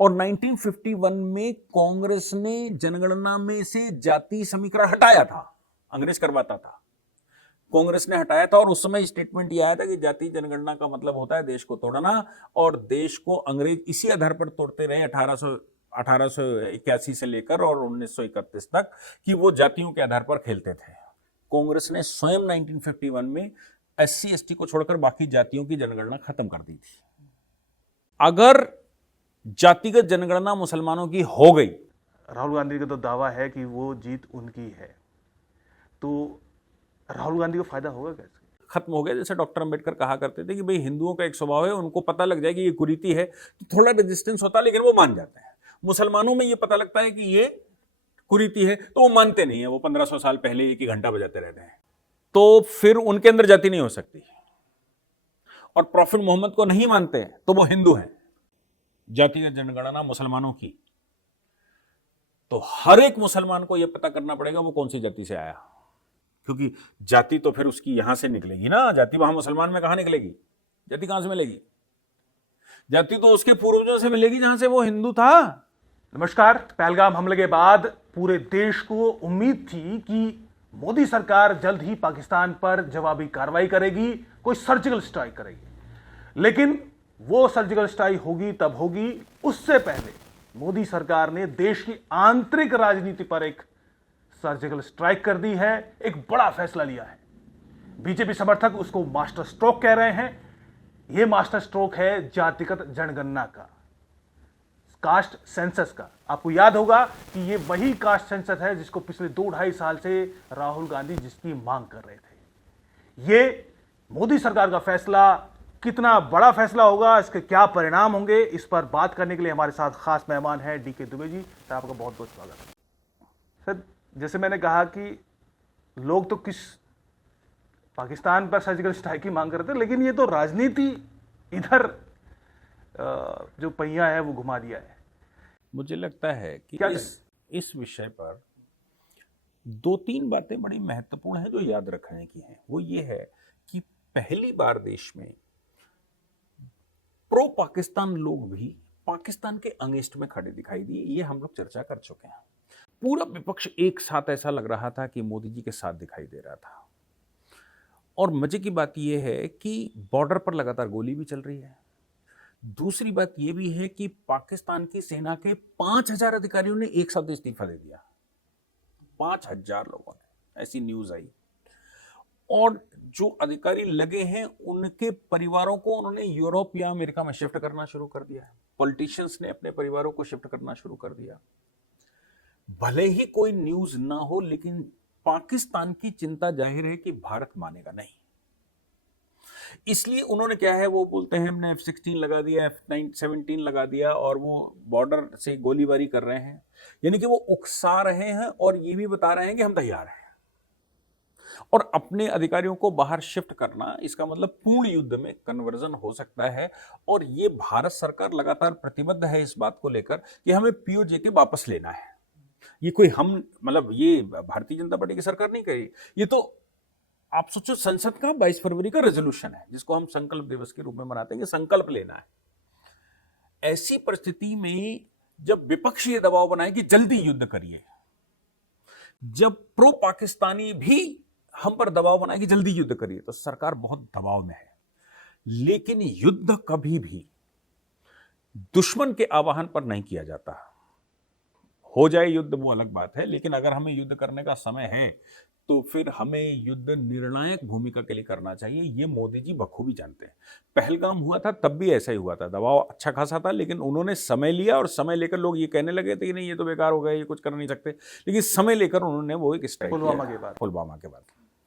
और 1951 में कांग्रेस ने जनगणना में से जाति समीकरण हटाया था, अंग्रेज करवाता था, कांग्रेस ने हटाया था। और उस समय स्टेटमेंट यह आया था कि जाति जनगणना का मतलब होता है देश को तोड़ना, और देश को अंग्रेज इसी आधार पर तोड़ते रहे 1881 से लेकर और 1931 तक, कि वो जातियों के आधार पर खेलते थे। कांग्रेस ने स्वयं 1951 में SC ST को छोड़कर बाकी जातियों की जनगणना खत्म कर दी थी। अगर जातिगत जनगणना मुसलमानों की हो गई, राहुल गांधी का तो दावा है कि वो जीत उनकी है, तो राहुल गांधी को फायदा होगा कैसे? खत्म हो गया। जैसे डॉक्टर अंबेडकर कहा करते थे कि भाई हिंदुओं का एक स्वभाव है, उनको पता लग जाए कि ये कुरीति है तो थोड़ा रेजिस्टेंस होता है लेकिन वो मान जाते हैं। मुसलमानों में ये पता लगता है कि ये कुरीति है तो वो मानते नहीं है, वो 1500 साल पहले एक ही घंटा बजाते रहते हैं, तो फिर उनके अंदर जाति नहीं हो सकती। और प्रॉफिट मोहम्मद को नहीं मानते तो वो हिंदू हैं। जातिगत जनगणना मुसलमानों की, तो हर एक मुसलमान को यह पता करना पड़ेगा वो कौन सी जाति से आया, क्योंकि जाति तो फिर उसकी यहां से निकलेगी ना। जाति वहां मुसलमान में कहां निकलेगी? जाति कहां से मिलेगी? जाति तो उसके पूर्वजों से मिलेगी जहां से वो हिंदू था। नमस्कार। पहलगाम हमले के बाद पूरे देश को उम्मीद थी कि मोदी सरकार जल्द ही पाकिस्तान पर जवाबी कार्रवाई करेगी, कोई सर्जिकल स्ट्राइक करेगी। लेकिन वो सर्जिकल स्ट्राइक होगी तब होगी, उससे पहले मोदी सरकार ने देश की आंतरिक राजनीति पर एक सर्जिकल स्ट्राइक कर दी है, एक बड़ा फैसला लिया है। बीजेपी समर्थक उसको मास्टर स्ट्रोक कह रहे हैं। यह मास्टर स्ट्रोक है जातिगत जनगणना का, कास्ट सेंसस का। आपको याद होगा कि यह वही कास्ट सेंसस है जिसको पिछले 2-2.5 साल से राहुल गांधी जिसकी मांग कर रहे थे। यह मोदी सरकार का फैसला कितना बड़ा फैसला होगा, इसके क्या परिणाम होंगे, इस पर बात करने के लिए हमारे साथ खास मेहमान हैं DK दुबे जी। सर, आपका बहुत बहुत स्वागत है। सर, जैसे मैंने कहा कि लोग तो पाकिस्तान पर सर्जिकल स्ट्राइक की मांग करते हैं, लेकिन ये तो राजनीति इधर जो पहिया है वो घुमा दिया है। मुझे लगता है कि इस विषय पर 2-3 बातें बड़ी महत्वपूर्ण हैं जो याद रखने की हैं। वो ये है कि पहली बार देश में प्रो पाकिस्तान लोग भी पाकिस्तान के अगेंस्ट में खड़े दिखाई दिए। ये हम लोग चर्चा कर चुके हैं। पूरा विपक्ष एक साथ ऐसा लग रहा था कि मोदी जी के साथ दिखाई दे रहा था। और मजे की बात यह है कि बॉर्डर पर लगातार गोली भी चल रही है। दूसरी बात यह भी है कि पाकिस्तान की सेना के 5000 अधिकारियों ने एक साथ इस्तीफा दे दिया। 5000 लोगों ने, ऐसी न्यूज आई। और जो अधिकारी लगे हैं उनके परिवारों को उन्होंने यूरोप या अमेरिका में शिफ्ट करना शुरू कर दिया है। पॉलिटिशियंस ने अपने परिवारों को शिफ्ट करना शुरू कर दिया। भले ही कोई न्यूज ना हो, लेकिन पाकिस्तान की चिंता जाहिर है कि भारत मानेगा नहीं। इसलिए उन्होंने क्या है, वो बोलते हैं हमने F-16 लगा दिया, F-17 लगा दिया, और वो बॉर्डर से गोलीबारी कर रहे हैं। यानी कि वो उकसा रहे हैं और ये भी बता रहे हैं कि हम तैयार हैं। और अपने अधिकारियों को बाहर शिफ्ट करना, इसका मतलब पूर्ण युद्ध में कन्वर्जन हो सकता है। और ये भारत सरकार लगातार प्रतिबद्ध है इस बात को लेकर कि हमें POJ के वापस लेना है। ये कोई हम मतलब ये भारतीय जनता पार्टी की सरकार नहीं कही, ये तो आप सोचो संसद का 22 फरवरी का रेजोल्यूशन है जिसको हम संकल्प दिवस के रूप में मनाते हैं, संकल्प लेना है। ऐसी परिस्थिति में जब विपक्ष ये दबाव बनाए कि जल्दी युद्ध करिए, जब प्रो पाकिस्तानी भी हम पर दबाव बनाए कि जल्दी युद्ध करिए, तो सरकार बहुत दबाव में है। लेकिन युद्ध कभी भी दुश्मन के आह्वान पर नहीं किया जाता। हो जाए युद्ध वो अलग बात है, लेकिन अगर हमें युद्ध करने का समय है तो फिर हमें युद्ध निर्णायक भूमिका के लिए करना चाहिए। ये मोदी जी बखूबी जानते हैं। पहलगाम हुआ था तब भी ऐसा ही हुआ था, दबाव अच्छा खासा था, लेकिन उन्होंने समय लिया और समय लेकर लोग ये कहने लगे थे कि नहीं ये तो बेकार हो गया, ये कुछ कर नहीं सकते, लेकिन समय लेकर उन्होंने वो एक स्ट्राइक किया। पुलवामा के बाद,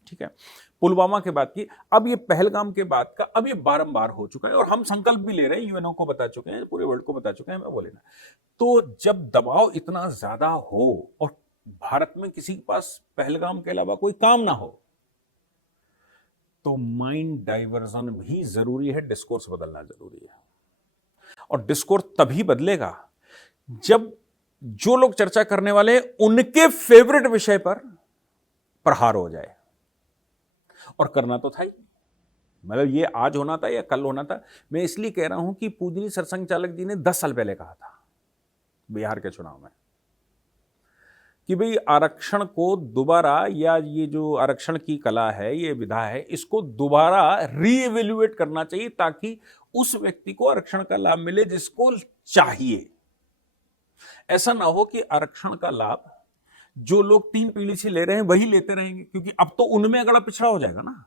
ठीक है, पुलवामा के बाद की, अब ये पहलगाम के बाद का, अब ये बारंबार हो चुका है और हम संकल्प भी ले रहे हैं, यूएनओ को बता चुके हैं, पूरे वर्ल्ड को बता चुके हैं, मैं बोले ना। तो जब दबाव इतना ज्यादा हो और भारत में किसी के पास पहलगाम के अलावा कोई काम ना हो, तो माइंड डाइवर्जन भी जरूरी है, डिस्कोर्स बदलना जरूरी है। और डिस्कोर्स तभी बदलेगा जब जो लोग चर्चा करने वाले हैं उनके फेवरेट विषय पर प्रहार हो जाए। और करना तो था ही, मतलब ये आज होना था या कल होना था। मैं इसलिए कह रहा हूं कि पूजनीय सरसंघ चालक जी ने 10 साल पहले कहा था बिहार के चुनाव में कि भाई आरक्षण को दोबारा, या ये जो आरक्षण की कला है, ये विधा है, इसको दोबारा रीइवैल्यूएट करना चाहिए ताकि उस व्यक्ति को आरक्षण का लाभ मिले जिसको चाहिए। ऐसा ना हो कि आरक्षण का लाभ जो लोग 3 पीढ़ी से ले रहे हैं वही लेते रहेंगे, क्योंकि अब तो उनमें अगला पिछड़ा हो जाएगा ना।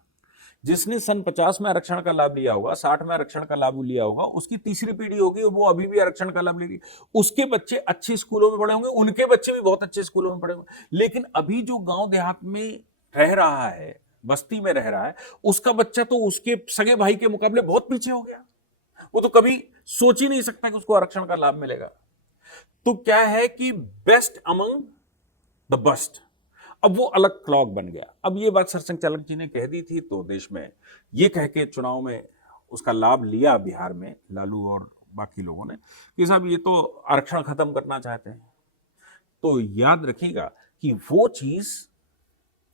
जिसने सन 50 में आरक्षण का लाभ लिया होगा, 60 में आरक्षण का लाभ लिया होगा, उसकी तीसरी पीढ़ी होगी, वो अभी भी आरक्षण का लाभ लेगी। उसके बच्चे अच्छे स्कूलों में पढ़े होंगे, उनके बच्चे भी बहुत अच्छे स्कूलों में पढ़े होंगे। लेकिन अभी जो गांव देहात में रह रहा है, बस्ती में रह रहा है, उसका बच्चा तो उसके सगे भाई के मुकाबले बहुत पीछे हो गया। वो तो कभी सोच ही नहीं सकता कि उसको आरक्षण का लाभ मिलेगा। तो क्या है कि बेस्ट अमंग द बेस्ट, अब वो अलग क्लॉक बन गया। अब ये बात सरसंघ चालक जी ने कह दी थी, तो देश में ये कह के चुनाव में उसका लाभ लिया बिहार में लालू और बाकी लोगों ने कि साहब ये तो आरक्षण खत्म करना चाहते हैं। तो याद रखिएगा कि वो चीज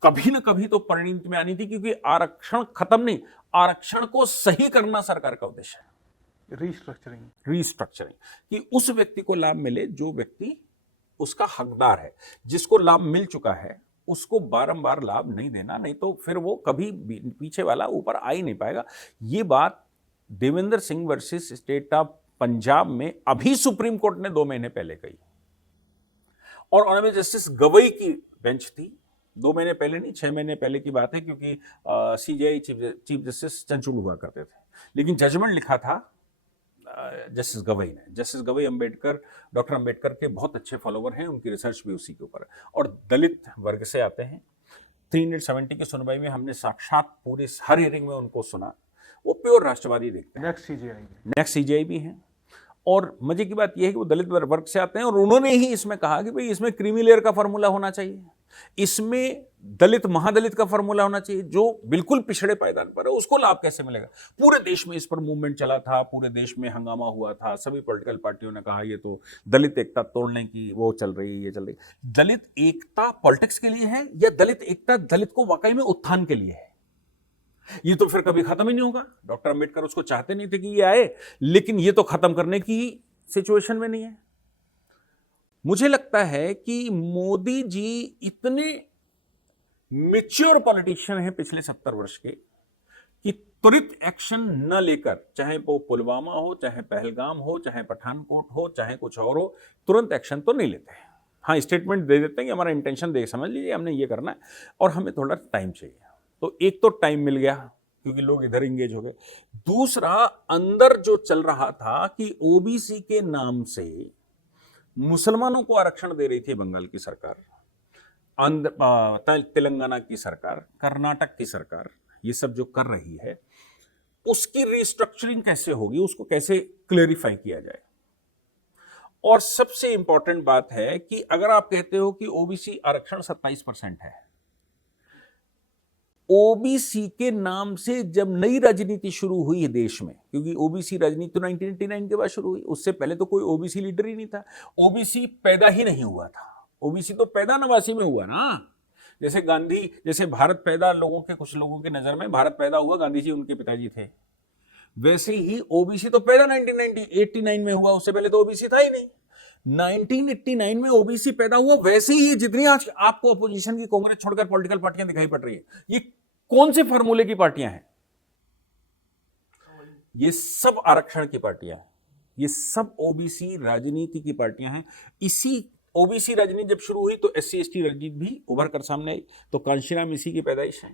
कभी ना कभी तो परिणति में आनी थी, क्योंकि आरक्षण खत्म नहीं, आरक्षण को सही करना सरकार का उद्देश्य है। रीस्ट्रक्चरिंग कि उस व्यक्ति को लाभ मिले जो व्यक्ति उसका हकदार है। जिसको लाभ मिल चुका है उसको बारंबार लाभ नहीं देना, नहीं तो फिर वो कभी पीछे वाला ऊपर आ ही नहीं पाएगा। ये बात Devendra Singh versus state of Punjab में अभी सुप्रीम कोर्ट ने 2 महीने पहले कही, और ऑनरेबल जस्टिस गवई की बेंच थी। 2 महीने पहले नहीं, 6 महीने पहले की बात है, क्योंकि सीजेआई चीफ जस्टिस चंचूड़ हुआ करते थे। लेकिन जजमेंट लिखा था जस्टिस गवई ने। जस्टिस गवई डॉक्टर अंबेडकर के बहुत अच्छे फॉलोवर हैं, उनकी रिसर्च भी उसी के ऊपर है, और दलित वर्ग से आते हैं। 370 की सुनवाई में हमने साक्षात पूरे हर हियरिंग में उनको सुना। वो प्योर राष्ट्रवादी देखते हैं, नेक्स्ट सीजेआई भी हैं। और मजे की बात यह है कि वो दलित वर्ग से आते हैं, और उन्होंने ही इसमें कहा कि भाई इसमें क्रीमी लेयर का फॉर्मूला होना चाहिए, इसमें दलित महादलित का फॉर्मूला होना चाहिए, जो बिल्कुल पिछड़े पायदान पर है उसको लाभ कैसे मिलेगा। पूरे देश में इस पर मूवमेंट चला था, पूरे देश में हंगामा हुआ था, सभी पॉलिटिकल पार्टियों ने कहा ये तो दलित एकता तोड़ने की वो चल रही है, ये चल रही। दलित एकता पॉलिटिक्स के लिए है या दलित एकता दलित को वाकई में उत्थान के लिए है? ये तो फिर कभी खत्म ही नहीं होगा। डॉक्टर अंबेडकर उसको चाहते नहीं थे कि ये आए, लेकिन ये तो खत्म करने की सिचुएशन में नहीं है। मुझे लगता है कि मोदी जी इतने मैच्योर पॉलिटिशियन हैं पिछले 70 वर्ष के कि त्वरित एक्शन न लेकर, चाहे वो पुलवामा हो, चाहे पहलगाम हो, चाहे पठानकोट हो, चाहे कुछ और हो, तुरंत एक्शन तो नहीं लेते हैं। हाँ, स्टेटमेंट दे देते हैं कि हमारा इंटेंशन देख समझ लीजिए, हमने ये करना है और हमें थोड़ा टाइम चाहिए। तो एक तो टाइम मिल गया क्योंकि लोग इधर इंगेज हो गए। दूसरा, अंदर जो चल रहा था कि ओबीसी के नाम से मुसलमानों को आरक्षण दे रही थी बंगाल की सरकार, तेलंगाना की सरकार, कर्नाटक की सरकार, ये सब जो कर रही है उसकी रिस्ट्रक्चरिंग कैसे होगी, उसको कैसे क्लेरिफाई किया जाए। और सबसे इंपॉर्टेंट बात है कि अगर आप कहते हो कि ओबीसी आरक्षण 27% है, ओबीसी के नाम से जब नई राजनीति शुरू हुई है देश में, क्योंकि ओबीसी राजनीति तो 1989 के बाद शुरू हुई, उससे पहले तो कोई ओबीसी लीडर ही नहीं था, ओबीसी पैदा ही नहीं हुआ था। ओबीसी तो पैदा नवासी में हुआ ना, जैसे गांधी, जैसे भारत पैदा लोगों के, कुछ लोगों के नजर में भारत पैदा हुआ, गांधी जी उनके पिताजी थे, वैसे ही ओबीसी तो पैदा 1989 में हुआ, उससे पहले तो ओबीसी था ही नहीं। 1989 में ओबीसी पैदा हुआ, वैसे ही जितनी आज आपको अपोजिशन की कांग्रेस छोड़कर पॉलिटिकल पार्टियां दिखाई पड़ रही है, ये कौन से फार्मूले की पार्टियां हैं? ये सब आरक्षण की पार्टियां हैं, ये सब ओबीसी राजनीति की पार्टियां हैं। इसी ओबीसी राजनीति जब शुरू हुई तो एससी एसटी राजनीति भी उभर कर सामने आई। तो कांशीराम इसी की पैदाइश है,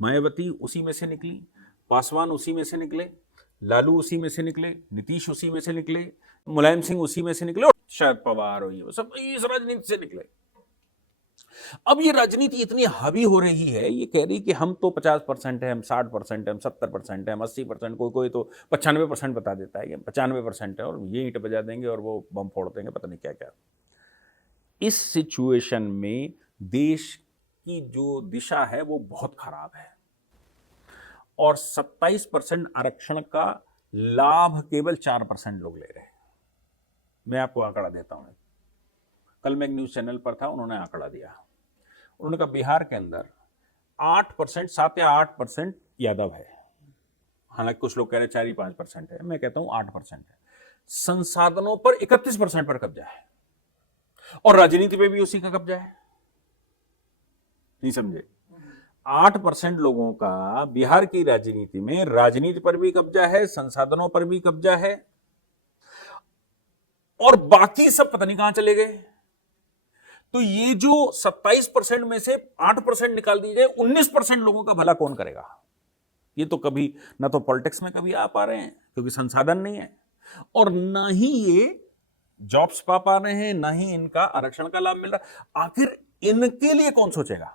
मायावती उसी में से निकली, पासवान उसी में से निकले, लालू उसी में से निकले, नीतीश उसी में से निकले, मुलायम सिंह उसी में से निकले, और शरद पवार और ये सब इस राजनीति से निकले। अब ये राजनीति इतनी हावी हो रही है, ये कह रही कि हम तो 50% है, हम 60% है, हम 70% है, हम 80%, कोई तो 95% बता देता है, ये 95% है और ये ईंट बजा देंगे और वो बम फोड़ देंगे, पता नहीं क्या क्या। इस सिचुएशन में देश की जो दिशा है वो बहुत खराब है, और 27% आरक्षण का लाभ केवल 4% लोग ले रहे हैं। मैं आपको आंकड़ा देता हूं, कल मैं एक न्यूज चैनल पर था, उन्होंने आंकड़ा दिया, उन्होंने कहा बिहार के अंदर 8%, 7 या 8% यादव है, हालांकि कुछ लोग कह रहे 4 या 5% है, मैं कहता हूं 8% है। संसाधनों पर 31% पर कब्जा है, और राजनीति पे भी उसी का कब्जा है। नहीं समझे? 8% लोगों का बिहार की राजनीति में राजनीति पर भी कब्जा है, संसाधनों पर भी कब्जा है, और बाकी सब पता नहीं कहां चले गए। तो ये जो 27% में से 8% निकाल दिए जाए, 19% लोगों का भला कौन करेगा? ये तो कभी ना तो पॉलिटिक्स में कभी आ पा रहे हैं क्योंकि संसाधन नहीं है, और ना ही ये जॉब्स पा पा रहे हैं, ना ही इनका आरक्षण का लाभ मिल रहा। आखिर इनके लिए कौन सोचेगा?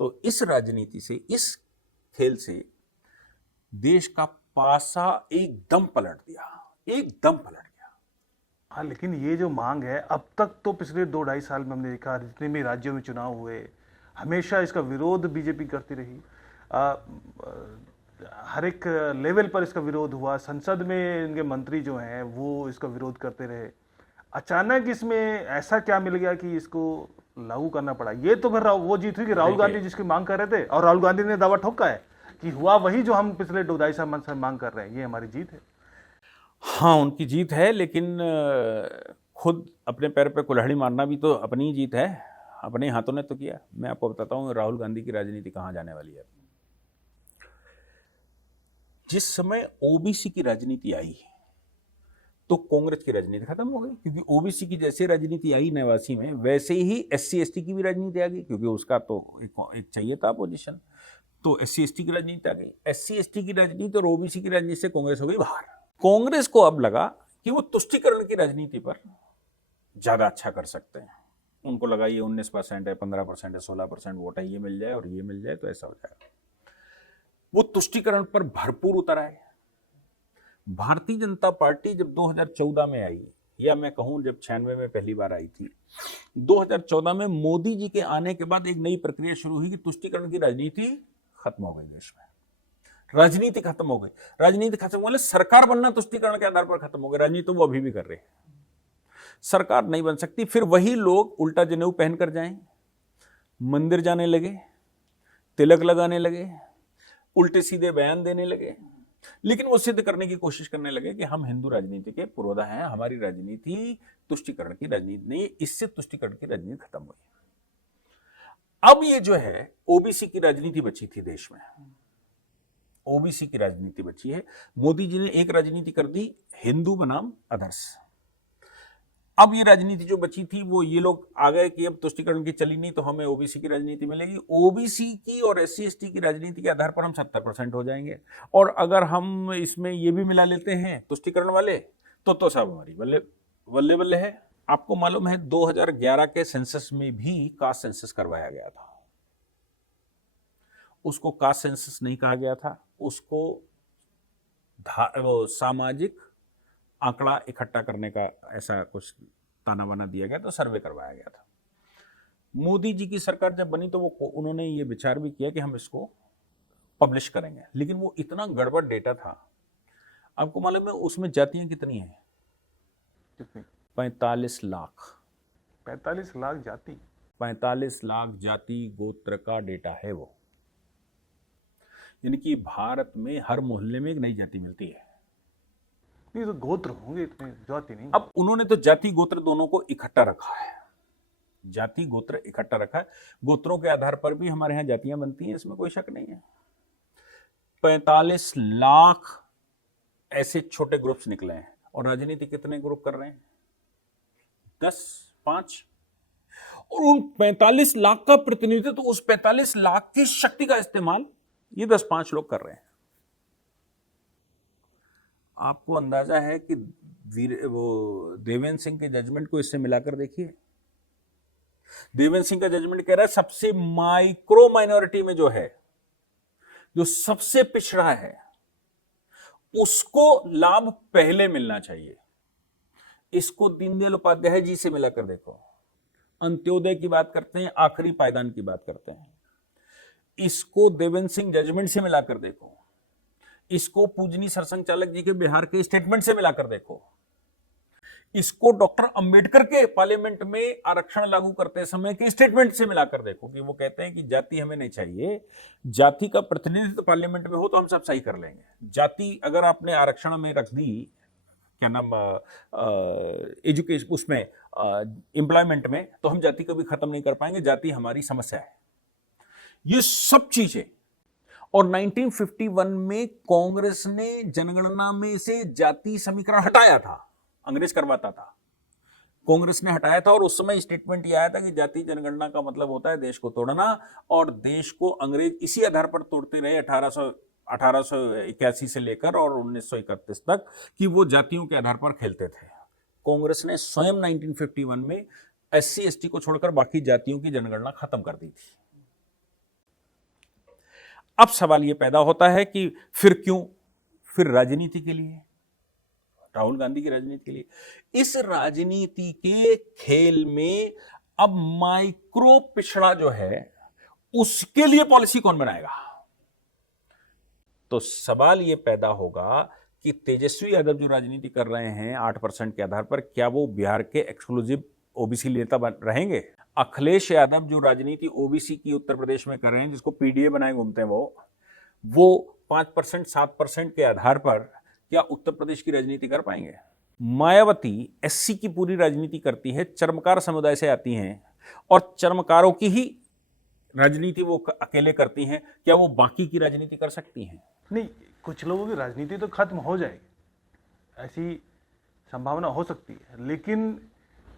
तो इस राजनीति से, इस खेल से देश का पासा एकदम पलट दिया, एकदम पलट गया। हाँ, लेकिन ये जो मांग है, अब तक तो पिछले 2-2.5 साल में हमने देखा, जितने भी राज्यों में चुनाव हुए, हमेशा इसका विरोध बीजेपी करती रही। हर एक लेवल पर इसका विरोध हुआ। संसद में इनके मंत्री जो हैं वो इसका विरोध करते रहे। अचानक इसमें ऐसा क्या मिल गया कि इसको लागू करना पड़ा? ये तो फिर वो जीत हुई कि राहुल गांधी जिसकी मांग कर रहे थे, और राहुल गांधी ने दावा ठोका है कि हुआ वही जो हम पिछले 2-2.5 साल से मांग कर रहे हैं। ये हमारी जीत है। हाँ, उनकी जीत है, लेकिन खुद अपने पैर पे कुल्हाड़ी मारना भी तो अपनी ही जीत है। अपने हाथों ने तो किया। मैं आपको बताता हूँ राहुल गांधी की राजनीति कहाँ जाने वाली है। जिस समय ओबीसी की राजनीति आई तो कांग्रेस की राजनीति खत्म हो गई, क्योंकि ओबीसी की जैसे राजनीति आई 89 में, वैसे ही एससी एसटी की भी राजनीति आ गई, क्योंकि उसका तो एक चाहिए था पोजीशन। तो एससी एसटी की राजनीति आ गई। एससी एसटी की राजनीति और ओबीसी की राजनीति से कांग्रेस हो गई बाहर। कांग्रेस को अब लगा कि वो तुष्टीकरण की राजनीति पर ज्यादा अच्छा कर सकते हैं। उनको लगा ये 19% है, 15% है, 16% वोट है, ये मिल जाए और ये मिल जाए तो ऐसा हो जाएगा। वो तुष्टीकरण पर भरपूर उतर आए। भारतीय जनता पार्टी जब 2014 में आई, या मैं कहूं जब 96 में पहली बार आई थी, 2014 में मोदी जी के आने के बाद एक नई प्रक्रिया शुरू हुई कि तुष्टीकरण की राजनीति खत्म हो गई। देश में राजनीति खत्म हो गई। राजनीति खत्म होने, सरकार बनना तुष्टीकरण के आधार पर खत्म हो गई। राजनीति तो वो अभी भी कर रहे हैं। सरकार नहीं बन सकती। फिर वही लोग उल्टा जनेऊ पहनकर जाएं, मंदिर जाने लगे, तिलक लगाने लगे, उल्टे सीधे बयान देने लगे, लेकिन वो सिद्ध करने की कोशिश करने लगे कि हम हिंदू राजनीति के पुरोधा हैं, हमारी राजनीति तुष्टीकरण की राजनीति नहीं है। इससे तुष्टीकरण की राजनीति खत्म हुई। अब ये जो है ओबीसी की राजनीति बची थी देश में, ओबीसी की राजनीति बची है। मोदी जी ने एक राजनीति कर दी, हिंदू बनाम अदर्स। अब ये राजनीति जो बची थी वो ये लोग आ गए कि अब तुष्टीकरण की चली नहीं तो हमें ओबीसी की राजनीति मिलेगी। ओबीसी की और एससी एसटी की राजनीति के आधार पर हम 70% हो जाएंगे, और अगर हम इसमें ये भी मिला लेते हैं तुष्टीकरण वाले तो सब हमारी बल्ले बल्ले बल्ले है। आपको मालूम है 2011 के सेंसस में भी कास्ट सेंसस करवाया गया था। उसको कास्ट सेंसस नहीं कहा गया था, उसको सामाजिक आंकड़ा इकट्ठा करने का ऐसा कुछ ताना बाना दिया गया, तो सर्वे करवाया गया था। मोदी जी की सरकार जब बनी तो वो उन्होंने ये विचार भी किया कि हम इसको पब्लिश करेंगे, लेकिन वो इतना गड़बड़ डेटा था। आपको मालूम है उसमें जातियां कितनी हैं? कितनी? 45 लाख। 45 लाख जाति? 45 लाख जाति गोत्र का डेटा है वो। यानी कि भारत में हर मोहल्ले में एक नई जाति मिलती है। नहीं तो गोत्र होंगे, इतने जाति नहीं। अब उन्होंने तो जाति गोत्र दोनों को इकट्ठा रखा है। जाति गोत्र इकट्ठा रखा है। गोत्रों के आधार पर भी हमारे यहाँ जातियां बनती हैं, इसमें कोई शक नहीं है। 45 लाख ऐसे छोटे ग्रुप्स निकले हैं, और राजनीति कितने ग्रुप कर रहे हैं? 10, 5। और उन 45 लाख का प्रतिनिधित्व तो उस 45 लाख की शक्ति का इस्तेमाल ये 10-5 लोग कर रहे हैं। आपको अंदाजा है कि वो देवेंद्र सिंह के जजमेंट को इससे मिलाकर देखिए। देवेंद्र सिंह का जजमेंट कह रहा है सबसे माइक्रो माइनॉरिटी में जो है, जो सबसे पिछड़ा है, उसको लाभ पहले मिलना चाहिए। इसको दीनदयाल उपाध्याय जी से मिलाकर देखो। अंत्योदय की बात करते हैं, आखिरी पायदान की बात करते हैं। इसको देवेंद्र सिंह जजमेंट से मिलाकर देखो। इसको पूजनी सरसंघ चालक जी के बिहार के स्टेटमेंट से मिलाकर देखो। इसको डॉक्टर अंबेडकर के पार्लियामेंट में आरक्षण लागू करते समय के स्टेटमेंट से मिलाकर देखो कि वो कहते हैं कि जाति हमें नहीं चाहिए, जाति का प्रतिनिधित्व पार्लियामेंट में हो तो हम सब सही कर लेंगे। जाति अगर आपने आरक्षण में रख दी, क्या नाम, एजुकेशन उसमें एम्प्लॉयमेंट में, तो हम जाति को भी खत्म नहीं कर पाएंगे। जाति हमारी समस्या है। ये सब चीजें। और 1951 में कांग्रेस ने जनगणना में से जाति समीकरण हटाया था, अंग्रेज करवाता था, कांग्रेस ने हटाया था। और उस समय स्टेटमेंट यह आया था कि जाति जनगणना का मतलब होता है देश को तोड़ना, और देश को अंग्रेज इसी आधार पर तोड़ते रहे 1881 से लेकर और 1931 तक, कि वो जातियों के आधार पर खेलते थे। कांग्रेस ने स्वयं 1951 में SC ST को छोड़कर बाकी जातियों की जनगणना खत्म कर दी थी। अब सवाल यह पैदा होता है कि फिर क्यों? फिर राजनीति के लिए, राहुल गांधी की राजनीति के लिए। इस राजनीति के खेल में अब माइक्रो पिछड़ा जो है उसके लिए पॉलिसी कौन बनाएगा? तो सवाल यह पैदा होगा कि तेजस्वी यादव जो राजनीति कर रहे हैं 8% के आधार पर, क्या वो बिहार के एक्सक्लूसिव ओबीसी नेता रहेंगे? अखिलेश यादव जो राजनीति ओबीसी की उत्तर प्रदेश में कर रहे हैं, जिसको पीडीए बनाए घूमते हैं, वो 5% 7% के आधार पर क्या उत्तर प्रदेश की राजनीति कर पाएंगे? मायावती SC की पूरी राजनीति करती है, चर्मकार समुदाय से आती हैं, और चर्मकारों की ही राजनीति वो अकेले करती हैं। क्या वो बाकी की राजनीति कर सकती हैं? नहीं, कुछ लोगों की राजनीति तो खत्म हो जाएगी, ऐसी संभावना हो सकती है, लेकिन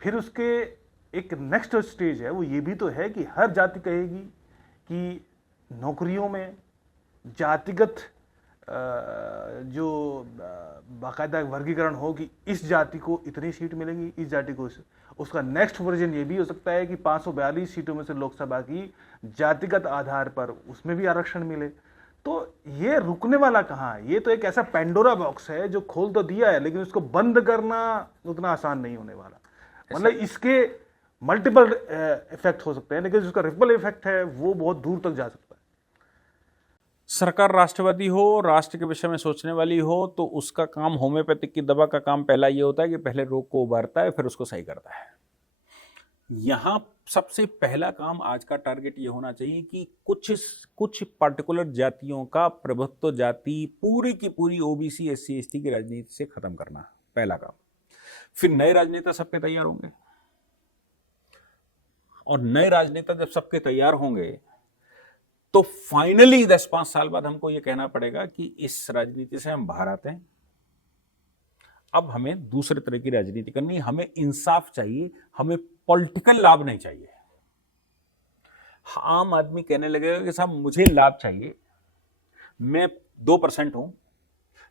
फिर उसके एक नेक्स्ट स्टेज है, वो ये भी तो है कि हर जाति कहेगी कि नौकरियों में जातिगत जो बाकायदा वर्गीकरण हो कि इस जाति को इतनी सीट मिलेंगी, इस जाति को उसका नेक्स्ट वर्जन ये भी हो सकता है कि 542 सीटों में से लोकसभा की जातिगत आधार पर उसमें भी आरक्षण मिले। तो ये रुकने वाला कहाँ है? ये तो एक ऐसा पेंडोरा बॉक्स है जो खोल तो दिया है, लेकिन उसको बंद करना उतना आसान नहीं होने वाला। मतलब इसके मल्टीपल इफेक्ट हो सकते हैं, लेकिन उसका रिपल इफेक्ट है वो बहुत दूर तक जा सकता है। सरकार राष्ट्रवादी हो, राष्ट्र के विषय में सोचने वाली हो, तो उसका काम, होम्योपैथिक की दवा का काम पहला ये होता है कि पहले रोग को उबारता है, फिर उसको सही करता है। यहां सबसे पहला काम, आज का टारगेट ये होना चाहिए कि कुछ पर्टिकुलर जातियों का प्रभुत्व जाति पूरी की पूरी ओबीसी SC ST की राजनीति से खत्म करना, पहला काम। फिर नए राजनेता सबके तैयार होंगे, और नए राजनेता जब सबके तैयार होंगे तो फाइनली 10-5 साल बाद हमको यह कहना पड़ेगा कि इस राजनीति से हम बाहर आते हैं, अब हमें दूसरे तरह की राजनीति करनी, हमें इंसाफ चाहिए, हमें पॉलिटिकल लाभ नहीं चाहिए। आम आदमी कहने लगेगा कि साहब मुझे लाभ चाहिए, मैं 2% हूं,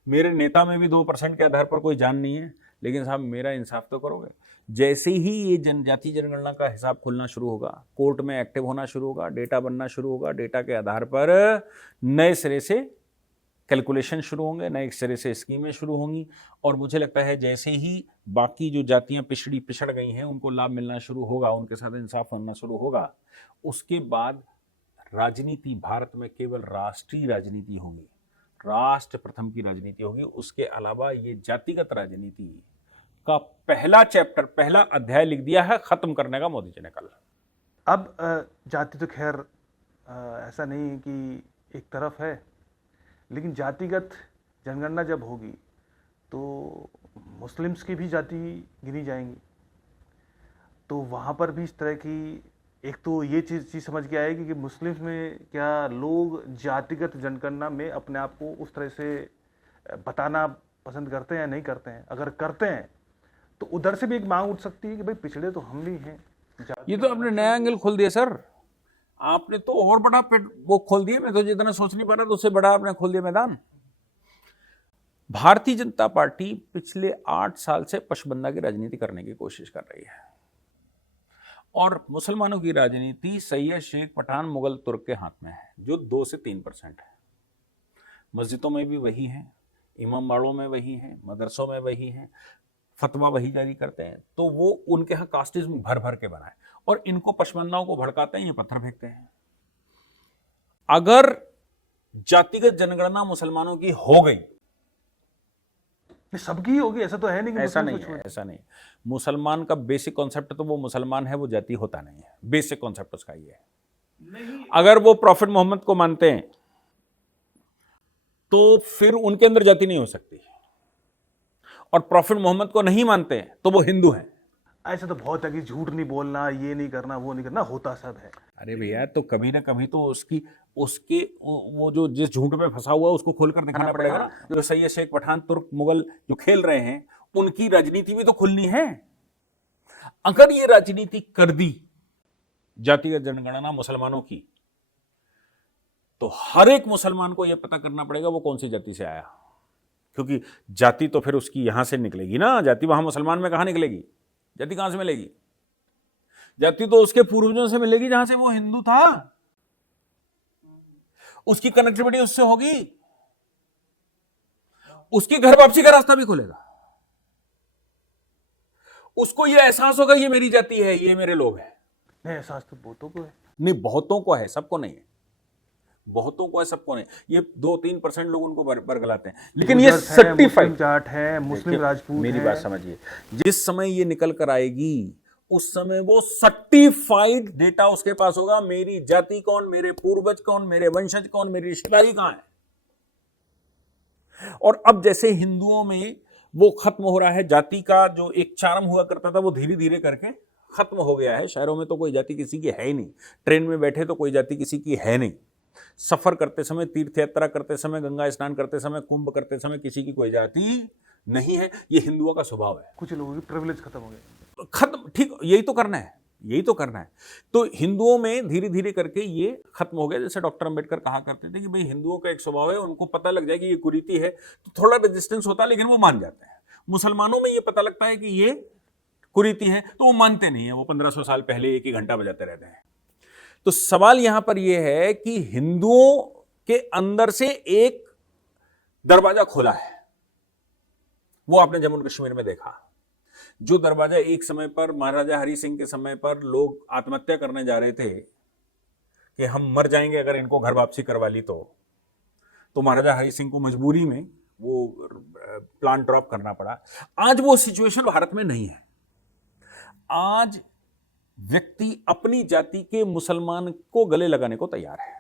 मेरे नेता में भी 2% के आधार पर कोई जान नहीं है, लेकिन साहब मेरा इंसाफ तो करोगे। जैसे ही ये जनजाति जनगणना का हिसाब खुलना शुरू होगा, कोर्ट में एक्टिव होना शुरू होगा, डेटा बनना शुरू होगा, डेटा के आधार पर नए सिरे से कैलकुलेशन शुरू होंगे, नए सिरे से स्कीमें शुरू होंगी, और मुझे लगता है जैसे ही बाकी जो जातियां पिछड़ गई हैं उनको लाभ मिलना शुरू होगा, उनके साथ इंसाफ होना शुरू होगा, उसके बाद राजनीति भारत में केवल राष्ट्रीय राजनीति होगी, राष्ट्र प्रथम की राजनीति होगी। उसके अलावा ये जातिगत राजनीति का पहला चैप्टर, पहला अध्याय लिख दिया है खत्म करने का मोदी जी ने कल। अब जाति तो खैर ऐसा नहीं कि एक तरफ है, लेकिन जातिगत जनगणना जब होगी तो मुस्लिम्स की भी जाति गिनी जाएंगी, तो वहाँ पर भी इस तरह की एक तो ये चीज़ समझ के आएगी कि मुस्लिम्स में क्या लोग जातिगत जनगणना में अपने आप को उस तरह से बताना पसंद करते हैं या नहीं करते हैं। अगर करते हैं तो उधर से भी एक मांग उठ सकती है कि भाई पिछड़े तो हम भी हैं। ये तो आपने नया एंगल खोल दिया सर, आपने तो और बड़ा वो खोल दिया, मैं तो जितना सोच नहीं पा रहा तो उससे बड़ा आपने खोल दिया मैदान। भारतीय जनता पार्टी पिछले 8 साल से पशबंदा की राजनीति करने की कोशिश कर रही है, और मुसलमानों की राजनीति सैयद शेख पठान मुगल तुर्क के हाथ में है, जो 2 से 3% है। मस्जिदों में भी वही है, इमाम बाड़ों में वही है, मदरसों में वही है, फतवा वही जारी करते हैं, तो वो उनके यहाँ कास्टिज्म भर भर के बनाए, और इनको पशबंदाओं को भड़काते हैं, ये पत्थर फेंकते हैं। अगर जातिगत जनगणना मुसलमानों की हो गई, सबकी होगी ऐसा तो है नहीं कि ऐसा नहीं है, ऐसा नहीं। मुसलमान का बेसिक कॉन्सेप्ट तो वो मुसलमान है, वो जाति होता नहीं है, बेसिक कॉन्सेप्ट उसका ये है। अगर वो प्रॉफिट मोहम्मद को मानते हैं तो फिर उनके अंदर जाति नहीं हो सकती, और प्रॉफिट मोहम्मद को नहीं मानते हैं तो वो हिंदू हैं। ऐसा तो बहुत है कि झूठ नहीं बोलना, ये नहीं करना, वो नहीं करना, होता सब है। अरे भैया, तो कभी ना कभी तो उसके वो जो जिस झूठ में फंसा हुआ है उसको खोलकर दिखाना पड़ेगा ना। जो सैयद शेख पठान, तुर्क मुगल जो खेल रहे हैं, उनकी राजनीति भी तो खुलनी है। अगर ये राजनीति कर दी जातिगत जनगणना मुसलमानों की, तो हर एक मुसलमान को यह पता करना पड़ेगा वो कौन सी जाति से आया, क्योंकि जाति तो फिर उसकी यहां से निकलेगी ना। जाति वहां मुसलमान में कहां निकलेगी? जाति कहां से मिलेगी? जाति तो उसके पूर्वजों से मिलेगी जहां से वो हिंदू था, उसकी कनेक्टिविटी उससे होगी, उसकी घर वापसी का रास्ता भी खुलेगा, उसको ये एहसास होगा ये मेरी जाति है, ये मेरे लोग हैं। नहीं, एहसास तो बहुतों को है। नहीं, बहुतों को है, सबको नहीं है। बहुतों को है, सबको नहीं। ये 2-3% लोग उनको बरगलाते हैं, लेकिन ये सर्टिफाइड जाट है, मुस्लिम राजपूत मेरी है। बात समझिए, जिस समय ये निकल कर आएगी उस समय वो सर्टिफाइड डेटा उसके पास होगा, मेरी जाति कौन, मेरे पूर्वज कौन, मेरे वंशज कौन, मेरी रिश्तेदारी कहां है। और अब जैसे हिंदुओं में वो खत्म हो रहा है, जाति का जो एक चार्म हुआ करता था वो धीरे धीरे करके खत्म हो गया है। शहरों में तो कोई जाति किसी की है ही नहीं, ट्रेन में बैठे तो कोई जाति किसी की है नहीं, सफर करते समय, तीर्थ यात्रा करते समय, गंगा स्नान करते समय, कुंभ करते समय किसी की कोई जाति नहीं है। ये हिंदुओं का स्वभाव है। कुछ लोगों की प्रिविलेज खत्म हो गए, खत्म, ठीक, यही तो करना है, यही तो करना है। तो हिंदुओं में धीरे धीरे करके ये खत्म हो गया। जैसे डॉक्टर अंबेडकर कहा करते थे कि भाई हिंदुओं का एक स्वभाव है, उनको पता लग जाए कि ये कुरीति है तो थोड़ा रेजिस्टेंस होता है, लेकिन वो मान जाते हैं। मुसलमानों में ये पता लगता है कि ये कुरीति है तो वो मानते नहीं है, वो 1500 साल पहले एक ही घंटा बजाते रहते हैं। तो सवाल यहां पर यह है कि हिंदुओं के अंदर से एक दरवाजा खुला है, वो आपने जम्मू कश्मीर में देखा। जो दरवाजा एक समय पर महाराजा हरि सिंह के समय पर लोग आत्महत्या करने जा रहे थे कि हम मर जाएंगे अगर इनको घर वापसी करवा ली, तो महाराजा हरि सिंह को मजबूरी में वो प्लान ड्रॉप करना पड़ा। आज वो सिचुएशन भारत में नहीं है। आज व्यक्ति अपनी जाति के मुसलमान को गले लगाने को तैयार है,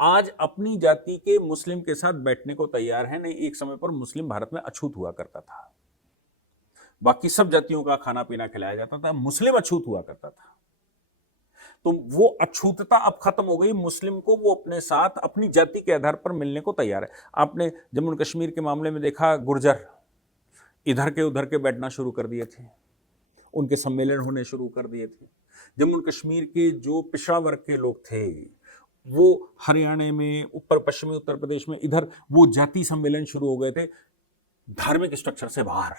आज अपनी जाति के मुस्लिम के साथ बैठने को तैयार है। नहीं, एक समय पर मुस्लिम भारत में अछूत हुआ करता था, बाकी सब जातियों का खाना पीना खिलाया जाता था, मुस्लिम अछूत हुआ करता था। तो वो अछूतता अब खत्म हो गई। मुस्लिम को वो अपने साथ अपनी जाति के आधार पर मिलने को तैयार है। आपने जम्मू कश्मीर के मामले में देखा, गुर्जर इधर के उधर के बैठना शुरू कर दिए थे, उनके सम्मेलन होने शुरू कर दिए थे। जम्मू कश्मीर के जो पिछड़ा वर्ग के लोग थे वो हरियाणा में, ऊपर पश्चिमी उत्तर प्रदेश में, इधर वो जाति सम्मेलन शुरू हो गए थे धार्मिक स्ट्रक्चर से बाहर।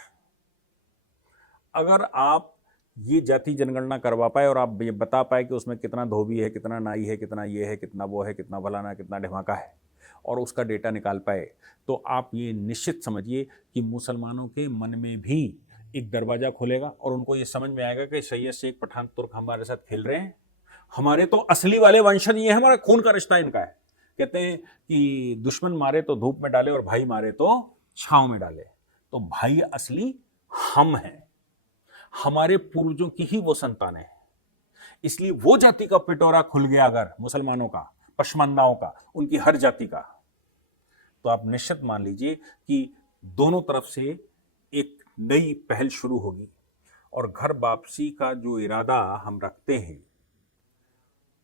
अगर आप ये जाति जनगणना करवा पाए और आप ये बता पाए कि उसमें कितना धोबी है, कितना नाई है, कितना ये है, कितना वो है, कितना फलाना, कितना ढिमाका है, और उसका डेटा निकाल पाए, तो आप ये निश्चित समझिए कि मुसलमानों के मन में भी एक दरवाजा खुलेगा और उनको ये समझ में आएगा कि सैयद शेख पठान तुर्क हमारे साथ खेल रहे हैं, हमारे तो असली वाले वंशज ये है, हमारा खून का रिश्ता इनका है। कहते हैं कि दुश्मन मारे तो धूप में डाले और भाई मारे तो छांव में डाले। तो भाई असली हम हैं, हमारे पूर्वजों की ही वो संतान है। इसलिए वो जाति का पिटोरा खुल गया अगर मुसलमानों का, पशमंदाओं का, उनकी हर जाति का, तो आप निश्चित मान लीजिए कि दोनों तरफ से एक नई पहल शुरू होगी और घर वापसी का जो इरादा हम रखते हैं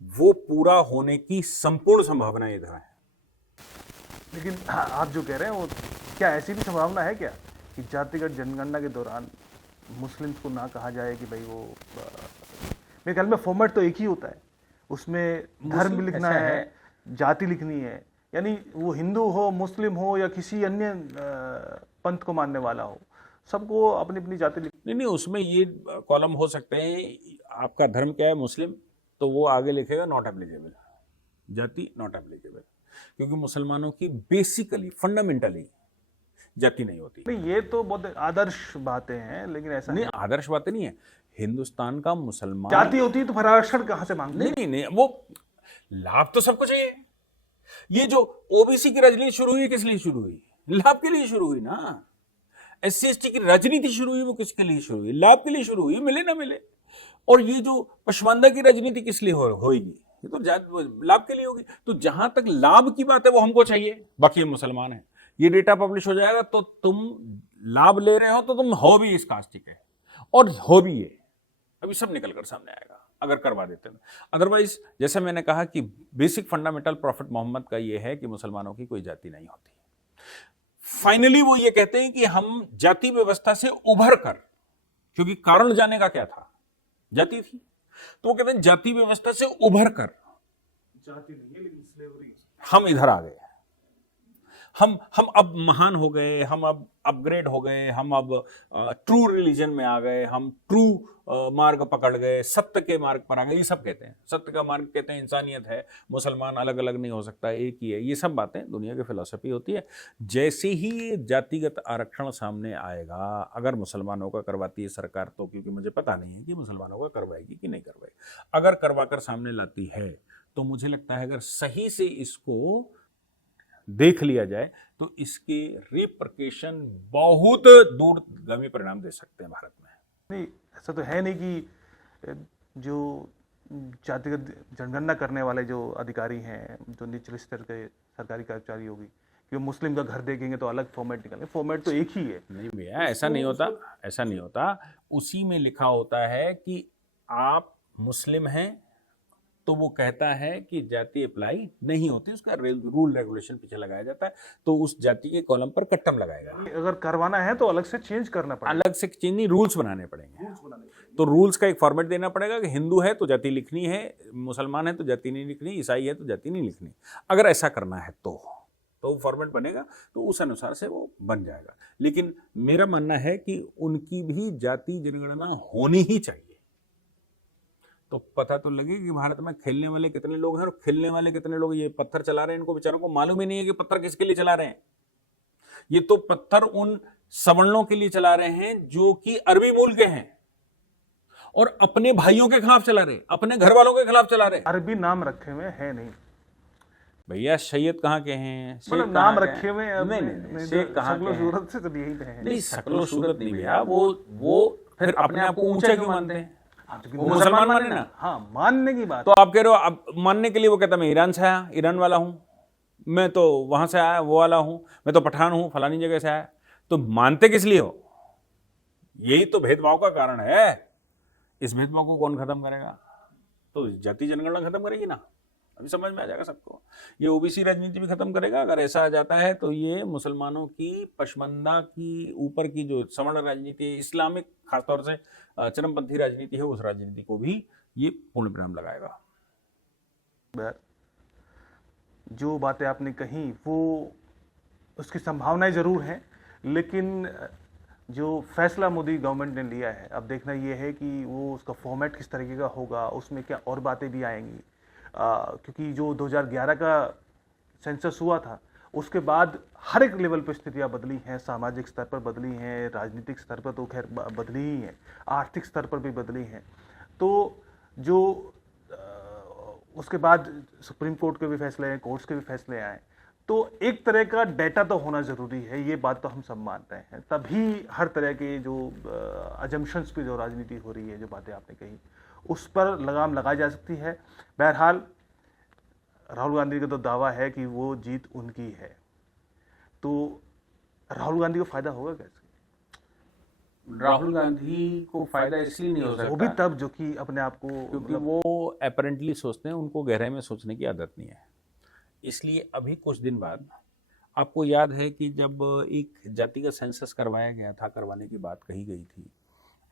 वो पूरा होने की संपूर्ण संभावना इधर है। लेकिन आप जो कह रहे हैं वो क्या ऐसी भी संभावना है क्या कि जातिगत जनगणना के दौरान मुस्लिम्स को ना कहा जाए कि भाई वो, मेरे ख्याल में फॉर्मेट तो एक ही होता है, उसमें धर्म लिखना है, जाति लिखनी है, यानी वो हिंदू हो, मुस्लिम हो या किसी अन्य पंथ को मानने वाला हो, सबको अपनी अपनी जाति नहीं, उसमें ये कॉलम हो सकते हैं, आपका धर्म क्या है, मुस्लिम, तो वो आगे लिखेगा नॉट एप्लीकेबल, जाति नॉट एप्लीकेबल, क्योंकि मुसलमानों की बेसिकली फंडामेंटली जाति नहीं होती। नहीं, ये तो बहुत आदर्श बातें हैं, लेकिन ऐसा नहीं, आदर्श बातें नहीं है। हिंदुस्तान का मुसलमान जाति होती है तो फिर आरक्षण कहां से मांगते? नहीं, वो लाभ तो सबको चाहिए। ये जो ओबीसी की राजनीति शुरू हुई किस लिए शुरू हुई? लाभ के लिए शुरू हुई ना। SC ST की राजनीति शुरू हुई वो किसके लिए शुरू हुई? लाभ के लिए शुरू हुई, मिले ना मिले। और ये जो पशमानदा की राजनीति किस लिए होगी? ये तो लाभ के लिए होगी। तो जहां तक लाभ की बात है वो हमको चाहिए, बाकी हम मुसलमान हैं। ये डेटा पब्लिश हो जाएगा तो तुम लाभ ले रहे हो तो तुम हो भी इस कास्ट के, और हो भी ये, अभी सब निकल कर सामने आएगा अगर करवा देते हैं। अदरवाइज जैसे मैंने कहा कि बेसिक फंडामेंटल प्रॉफिट मोहम्मद का ये है कि मुसलमानों की कोई जाति नहीं होती। फाइनली वो ये कहते हैं कि हम जाति व्यवस्था से उभर कर, क्योंकि कारण जाने का क्या था, जाति थी, तो वो कहते हैं जाति व्यवस्था से उभर कर जाति नहीं है लेकिन स्लेवरी, हम इधर आ गए, हम अब महान हो गए, हम अब अपग्रेड हो गए, हम अब ट्रू रिलीजन में आ गए, हम ट्रू मार्ग पकड़ गए, सत्य के मार्ग पर आ गए। ये सब कहते हैं, सत्य का मार्ग कहते हैं इंसानियत है, मुसलमान अलग अलग नहीं हो सकता, एक ही है। ये सब बातें दुनिया की फिलॉसफी होती है। जैसे ही जातिगत आरक्षण सामने आएगा, अगर मुसलमानों का करवाती है सरकार तो, क्योंकि मुझे पता नहीं है कि मुसलमानों का करवाएगी कि नहीं करवाएगी, अगर करवाकर सामने लाती है तो मुझे लगता है अगर सही से इसको देख लिया जाए तो इसके रिपरकेशन बहुत दूरगामी परिणाम दे सकते हैं भारत में। नहीं ऐसा तो है नहीं कि जो जातिगत जनगणना करने वाले जो अधिकारी हैं, जो निचले स्तर के सरकारी कर्मचारी होगी, कि वो मुस्लिम का घर देखेंगे तो अलग फॉर्मेट निकालेंगे, फॉर्मेट तो एक ही है। नहीं भैया, ऐसा नहीं होता, ऐसा नहीं होता। उसी में लिखा होता है कि आप मुस्लिम हैं तो वो कहता है कि जाति अप्लाई नहीं होती, उसका रूल रेगुलेशन पीछे लगाया जाता है, तो उस जाति के कॉलम पर कट्टम लगाएगा। अगर करवाना है तो अलग से चेंज करना पड़ेगा, अलग से चेंज नहीं, रूल्स बनाने पड़ेंगे। तो रूल्स का एक फॉर्मेट देना पड़ेगा कि हिंदू है तो जाति लिखनी है, मुसलमान है तो जाति नहीं लिखनी, ईसाई है तो जाति नहीं लिखनी। अगर ऐसा करना है तो फॉर्मेट बनेगा, तो उस अनुसार से वो बन जाएगा। लेकिन मेरा मानना है कि उनकी भी जाति जनगणना होनी ही चाहिए, तो पता तो लगे कि भारत में खेलने वाले कितने लोग हैं, और खेलने वाले कितने लोग ये पत्थर चला रहे हैं, इनको बेचारों को मालूम ही नहीं है कि पत्थर किसके लिए चला रहे हैं। ये तो पत्थर उन सवर्णों के लिए चला रहे हैं जो कि अरबी मूल के हैं, और अपने भाइयों के खिलाफ चला रहे, अपने घर वालों के खिलाफ चला रहे। अरबी नाम रखे हुए है नहीं भैया, सैयद कहाँ के हैं, मतलब नाम रखे हुए हैं, नहीं, शेख कहाँ के हैं? सूरत से तो यही पे है। नहीं, शक्लो सूरत नहीं भैया, वो फिर अपने आप को ऊंचा क्यों मानते हैं? वो मुसलमान माने ना। हाँ, मानने की बात तो आप कह रहे हो अब मानने के लिए, वो कहता मैं ईरान से आया, ईरान वाला हूं, मैं तो वहां से आया, वो वाला हूं, मैं तो पठान हूं, फलानी जगह से आया। तो मानते किस लिए हो? यही तो भेदभाव का कारण है। इस भेदभाव को कौन खत्म करेगा? तो जाति जनगणना खत्म करेगी ना, अभी समझ में आ जाएगा सबको। ये ओबीसी राजनीति भी खत्म करेगा अगर ऐसा आ जाता है, तो ये मुसलमानों की पशमंदा की ऊपर की जो सवर्ण राजनीति है, इस्लामिक खासतौर से चरमपंथी राजनीति है, उस राजनीति को भी ये पूर्ण विराम लगाएगा। जो बातें आपने कही वो उसकी संभावनाएं जरूर हैं, लेकिन जो फैसला मोदी गवर्नमेंट ने लिया है, अब देखना ये है कि वो उसका फॉर्मेट किस तरीके का होगा, उसमें क्या और बातें भी आएंगी। क्योंकि जो 2011 का सेंसस हुआ था, उसके बाद हर एक लेवल पर स्थितियां बदली हैं, सामाजिक स्तर पर बदली हैं, राजनीतिक स्तर पर तो खैर बदली ही हैं, आर्थिक स्तर पर भी बदली हैं। तो जो उसके बाद सुप्रीम कोर्ट के भी फैसले हैं, कोर्ट्स के भी फैसले आए, तो एक तरह का डेटा तो होना जरूरी है, ये बात तो हम सब मानते हैं। तभी हर तरह के जो अजम्पशंस पे जो राजनीति हो रही है, जो बातें आपने कही, उस पर लगाम लगाई जा सकती है। बहरहाल राहुल गांधी का तो दावा है कि वो जीत उनकी है, तो राहुल गांधी को फायदा होगा कैसे? राहुल गांधी को फायदा इसलिए नहीं हो सकता, वो भी तब जो कि अपने आप को, क्योंकि वो अपेरेंटली सोचते हैं, उनको गहराई में सोचने की आदत नहीं है। इसलिए अभी कुछ दिन बाद, आपको याद है कि जब एक जाति का सेंसस करवाया गया था, करवाने की बात कही गई थी,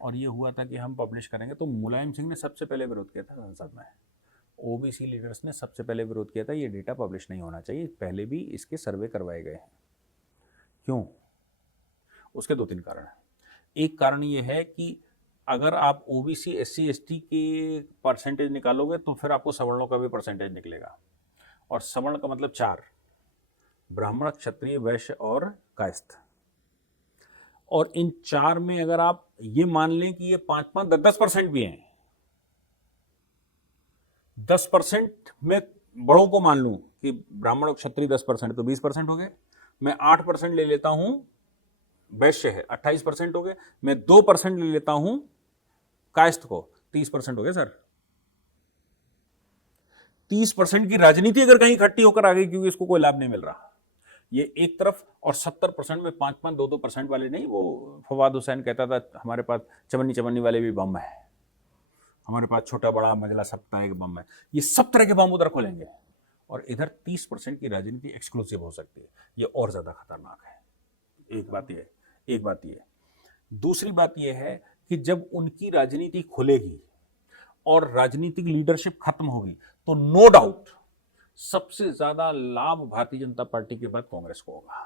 और ये हुआ था कि हम पब्लिश करेंगे, तो मुलायम सिंह ने सबसे पहले विरोध किया था संसद में, ओबीसी लीडर्स ने सबसे पहले विरोध किया था, ये डेटा पब्लिश नहीं होना चाहिए, पहले भी इसके सर्वे करवाए गए हैं। क्यों? उसके 2-3 कारण हैं। एक कारण ये है कि अगर आप ओबीसी एससी एसटी के परसेंटेज निकालोगे तो फिर आपको सवर्णों का भी परसेंटेज निकलेगा, और सवर्ण का मतलब 4, ब्राह्मण, क्षत्रिय, वैश्य और कायस्थ। और इन 4 में अगर आप ये मान लें कि ये 5-5, 10% भी हैं, 10% में बड़ों को मान लूं कि ब्राह्मण और क्षत्रिय 10%, तो 20% हो गए। मैं 8% ले लेता हूं, वैश्य है, 28% हो गए। मैं 2% ले लेता हूं कायस्थ को, 30% हो गए सर। 30% की राजनीति अगर कहीं इकट्ठी होकर आ गई, क्योंकि इसको कोई लाभ नहीं मिल रहा, ये एक तरफ, और 70% में 5-5, 2-2% वाले नहीं। वो फवाद हुसैन कहता था हमारे पास चवन्नी चवन्नी वाले भी बम है, हमारे पास छोटा बड़ा मजला सबका एक बम है। ये सब तरह के बम उधर खोलेंगे और इधर 30% की राजनीति एक्सक्लूसिव हो सकती है। ये और ज्यादा खतरनाक है। एक बात ये। दूसरी बात यह है कि जब उनकी राजनीति खुलेगी और राजनीतिक लीडरशिप खत्म होगी तो नो डाउट सबसे ज्यादा लाभ भारतीय जनता पार्टी के बाद कांग्रेस को होगा।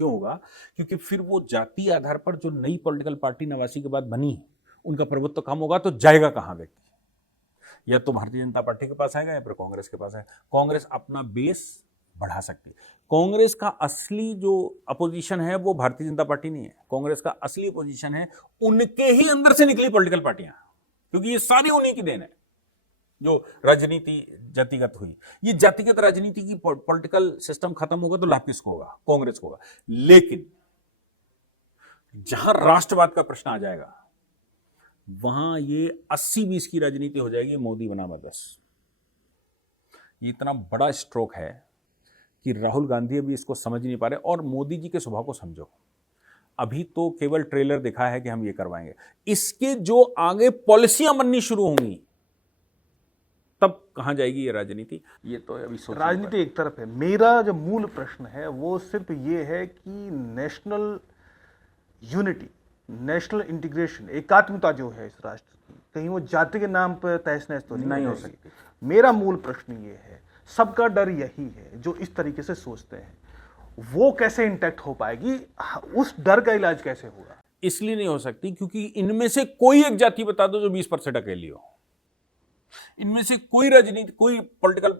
क्यों होगा? क्योंकि फिर वो जातीय आधार पर जो नई पॉलिटिकल पार्टी 89 के बाद बनी, उनका प्रभुत्व कम होगा तो जाएगा कहां व्यक्ति? या तो भारतीय जनता पार्टी के पास आएगा या फिर कांग्रेस के पास आएगा। कांग्रेस अपना बेस बढ़ा सकती है। कांग्रेस का असली जो अपोजिशन है वो भारतीय जनता पार्टी नहीं है। कांग्रेस का असली अपोजिशन है उनके ही अंदर से निकली पॉलिटिकल पार्टियां, क्योंकि ये सारी उन्हीं की देन है जो राजनीति जातिगत हुई। ये जातिगत राजनीति की पॉलिटिकल सिस्टम खत्म होगा तो लाभ किसको होगा? कांग्रेस को होगा। लेकिन जहां राष्ट्रवाद का प्रश्न आ जाएगा वहां ये 80-20 की राजनीति हो जाएगी, मोदी बना बस। ये इतना बड़ा स्ट्रोक है कि राहुल गांधी अभी इसको समझ नहीं पा रहे। और मोदी जी के स्वभाव को समझो, अभी तो केवल ट्रेलर दिखा है कि हम ये करवाएंगे, इसके जो आगे पॉलिसियां बननी शुरू होंगी तब कहां जाएगी ये राजनीति, ये तो अभी सोच। राजनीति एक तरफ है, मेरा जो मूल प्रश्न है वो सिर्फ ये है कि नेशनल यूनिटी, नेशनल इंटीग्रेशन, एकात्मता जो है इस राष्ट्र की, कहीं वो जाति के नाम पर तहस नहस तो नहीं हो सकती। मेरा मूल प्रश्न ये है, सबका डर यही है जो इस तरीके से सोचते हैं, वो कैसे इंटैक्ट हो पाएगी? उस डर का इलाज कैसे होगा? इसलिए नहीं हो सकती क्योंकि इनमें से कोई एक जाति बता दो जो 20% अकेली हो। इनमें से कोई राजनीति, कोई पॉलिटिकल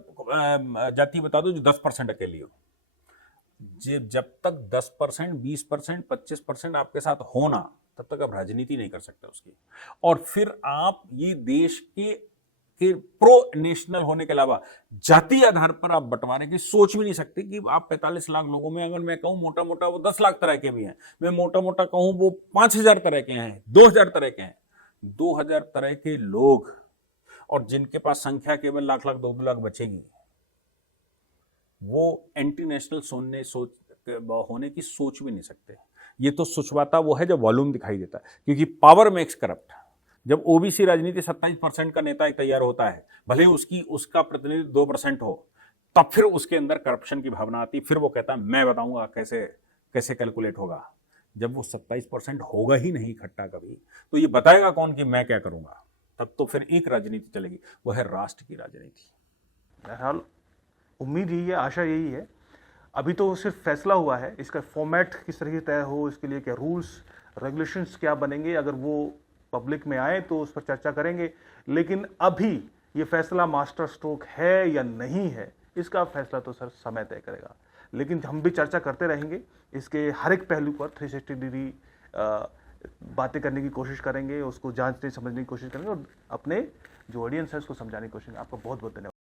जाति बता दो जो 10% अकेली हो। जब तक 10%, 20%, 25% आपके साथ होना, तब तक आप राजनीति नहीं कर सकते उसकी। और फिर आप ये देश के प्रो नेशनल होने के अलावा जातीय आधार पर आप बंटवारे की सोच भी नहीं सकते कि आप 45 लाख लोगों में, अगर मैं कहूं मोटा मोटा वो 10 लाख तरह के भी हैं, मैं मोटा मोटा कहूं वो 5000 तरह के हैं, 2000 तरह के हैं, 2000 तरह के लोग, और जिनके पास संख्या केवल लाख 2 लाख बचेगी, वो एंटी नेशनल होने की सोच भी नहीं सकते। ये तो सोचवाता वो है जब वॉल्यूम दिखाई देता है, क्योंकि पावर मेक्स करप्ट। जब ओबीसी राजनीति 27% का नेता एक तैयार होता है, भले उसका प्रतिनिधित्व 2% हो, तब फिर उसके अंदर करप्शन की भावना आती, फिर वो कहता है मैं बताऊंगा कैसे कैलकुलेट होगा। जब वो 27% होगा ही नहीं इकट्ठा कभी, तो ये बताएगा कौन कि मैं क्या करूंगा? तब तो फिर एक राजनीति चलेगी, वो है राष्ट्र की राजनीति। बहरहाल उम्मीद यही है, आशा यही है। अभी तो सिर्फ फैसला हुआ है, इसका फॉर्मेट किस तरह से तय हो, इसके लिए क्या रूल्स रेगुलेशंस क्या बनेंगे, अगर वो पब्लिक में आए तो उस पर चर्चा करेंगे। लेकिन अभी ये फैसला मास्टर स्ट्रोक है या नहीं है, इसका फैसला तो सर समय तय करेगा। लेकिन हम भी चर्चा करते रहेंगे, इसके हर एक पहलू पर 360 डिग्री बातें करने की कोशिश करेंगे, उसको जांचने समझने की कोशिश करेंगे और अपने जो ऑडियंस है उसको समझाने की कोशिश करेंगे। आपका बहुत बहुत धन्यवाद।